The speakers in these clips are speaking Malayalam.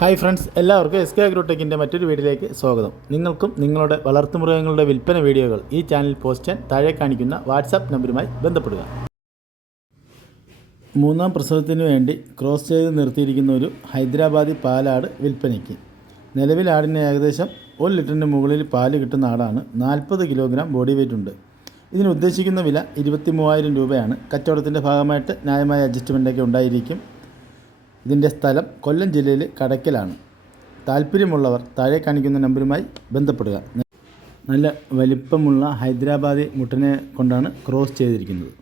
ഹായ് ഫ്രണ്ട്സ് എല്ലാവർക്കും എസ് കെ അഗ്രോടെക്കിന്റെ മറ്റൊരു വീഡിയോയിലേക്ക് സ്വാഗതം. നിങ്ങൾക്കും നിങ്ങളുടെ വളർത്തുമൃഗങ്ങളുടെ വിൽപ്പന വീഡിയോകൾ ഈ ചാനൽ പോസ്റ്റ് ചെയ്യാൻ താഴെ കാണിക്കുന്ന വാട്സാപ്പ് നമ്പറുമായി ബന്ധപ്പെടുക. മൂന്നാം പ്രസവത്തിന് വേണ്ടി ക്രോസ് ചെയ്ത് നിർത്തിയിരിക്കുന്ന ഒരു ഹൈദരാബാദി പാലാട് വിൽപ്പനയ്ക്ക്. നിലവിൽ ആടിന് ഏകദേശം ഒരു ലിറ്ററിന് മുകളിൽ പാൽ കിട്ടുന്ന ആടാണ് നാൽപ്പത് കിലോഗ്രാം ബോഡി വെയിറ്റ് ഉണ്ട്. ഇതിന് ഉദ്ദേശിക്കുന്ന വില ഇരുപത്തി മൂവായിരം രൂപയാണ്. കച്ചവടത്തിന്റെ ഭാഗമായിട്ട് ന്യായമായ അഡ്ജസ്റ്റ്മെന്റൊക്കെ ഉണ്ടായിരിക്കും. ഇതിന്റെ സ്ഥലം കൊല്ലം ജില്ലയിലെ കടയ്ക്കലാണ് താല്പര്യമുള്ളവർ താഴെ കാണിക്കുന്ന നമ്പറുമായി ബന്ധപ്പെടുക. നല്ല വലിപ്പമുള്ള ഹൈദരാബാദി മുട്ടനെ കൊണ്ടാണ് ക്രോസ് ചെയ്തിരിക്കുന്നത്.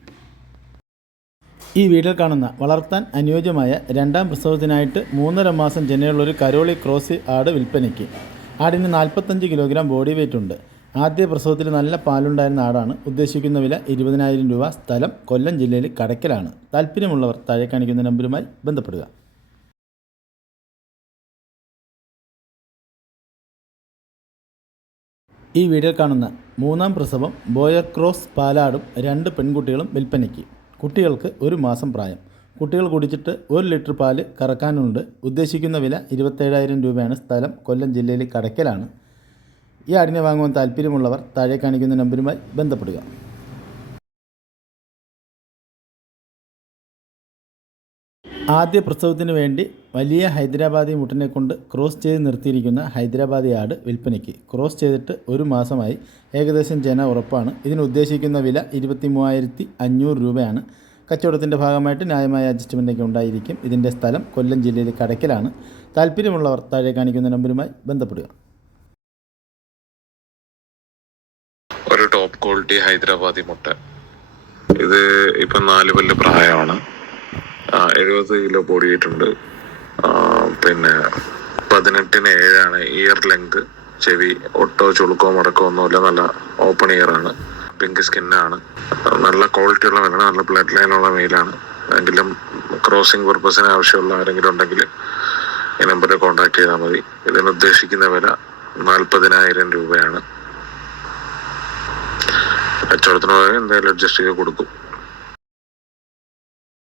ഈ വീട്ടിൽ കാണുന്ന വളർത്താൻ അനുയോജ്യമായ രണ്ടാം പ്രസവത്തിനായിട്ട് മൂന്നര മാസം ജനയുള്ളൊരു കരോളി ക്രോസ് ആട് വിൽപ്പനയ്ക്ക്. ആടിന് നാൽപ്പത്തഞ്ച് കിലോഗ്രാം ബോഡി വെയിറ്റ് ഉണ്ട്. ആദ്യ പ്രസവത്തിൽ നല്ല പാലുണ്ടായിരുന്ന ആടാണ് ഉദ്ദേശിക്കുന്ന വില ഇരുപതിനായിരം രൂപ സ്ഥലം കൊല്ലം ജില്ലയിൽ കടയ്ക്കലാണ് താല്പര്യമുള്ളവർ താഴെ കാണിക്കുന്ന നമ്പരുമായി ബന്ധപ്പെടുക. ഈ വീഡിയോ കാണുന്ന മൂന്നാം പ്രസവം ബോയർ ക്രോസ് പാലാടും രണ്ട് പെൺകുട്ടികളും വിൽപ്പനയ്ക്ക്. കുട്ടികൾക്ക് ഒരു മാസം പ്രായം. കുട്ടികൾ കുടിച്ചിട്ട് ഒരു ലിറ്റർ പാൽ കറക്കാനുണ്ട്. ഉദ്ദേശിക്കുന്ന വില ഇരുപത്തേഴായിരം രൂപയാണ്. സ്ഥലം കൊല്ലം ജില്ലയിലെ കടയ്ക്കലാണ്. ഈ ആടിനെ വാങ്ങുവാൻ താല്പര്യമുള്ളവർ താഴെ കാണിക്കുന്ന നമ്പരുമായി ബന്ധപ്പെടുക. ആദ്യ പ്രസവത്തിന് വേണ്ടി വലിയ ഹൈദരാബാദി മുട്ടനെ കൊണ്ട് ക്രോസ് ചെയ്ത് നിർത്തിയിരിക്കുന്ന ഹൈദരാബാദി ആട് വിൽപ്പനയ്ക്ക് ക്രോസ് ചെയ്തിട്ട് ഒരു മാസമായി ഏകദേശം ജന ഉറപ്പാണ്. ഇതിന് ഉദ്ദേശിക്കുന്ന വില ഇരുപത്തി മൂവായിരത്തി അഞ്ഞൂറ് രൂപയാണ്. കച്ചവടത്തിന്റെ ഭാഗമായിട്ട് ന്യായമായ അഡ്ജസ്റ്റ്മെന്റൊക്കെ ഉണ്ടായിരിക്കും. ഇതിന്റെ സ്ഥലം കൊല്ലം ജില്ലയിലെ കടക്കലാണ് താല്പര്യമുള്ളവർ താഴെ കാണിക്കുന്ന നമ്പരുമായി ബന്ധപ്പെടുക. ഒരു ടോപ്പ് ക്വാളിറ്റി ഹൈദരാബാദി മുട്ട. ഇത് ഇപ്പം നാല് കൊല്ല പ്രായമാണ്. എഴുപത് കിലോ വെയിറ്റ് ഉണ്ട്. പിന്നെ പതിനെട്ടിന് ഏഴാണ് ഇയർ ലെങ്ത് ചെവി ഒട്ടോ ചുളുക്കോ മടക്കോ ഒന്നുമില്ല. നല്ല ഓപ്പൺ ഇയർ ആണ്. പിങ്ക് സ്കിന്നാണ് നല്ല ക്വാളിറ്റി ഉള്ള മെയിലാണ് നല്ല ബ്ലഡ് ലൈനുള്ള മെയിലാണ് എങ്കിലും ക്രോസിംഗ് പർപ്പസിന് ആവശ്യമുള്ള ആരെങ്കിലും ഉണ്ടെങ്കിൽ ഈ നമ്പറിൽ കോൺടാക്ട് ചെയ്താൽ മതി. ഇതിന് ഉദ്ദേശിക്കുന്ന വില നാൽപ്പതിനായിരം രൂപയാണ്. കച്ചവടത്തിന് എന്തായാലും അഡ്ജസ്റ്റ് ചെയ്ത് കൊടുക്കും.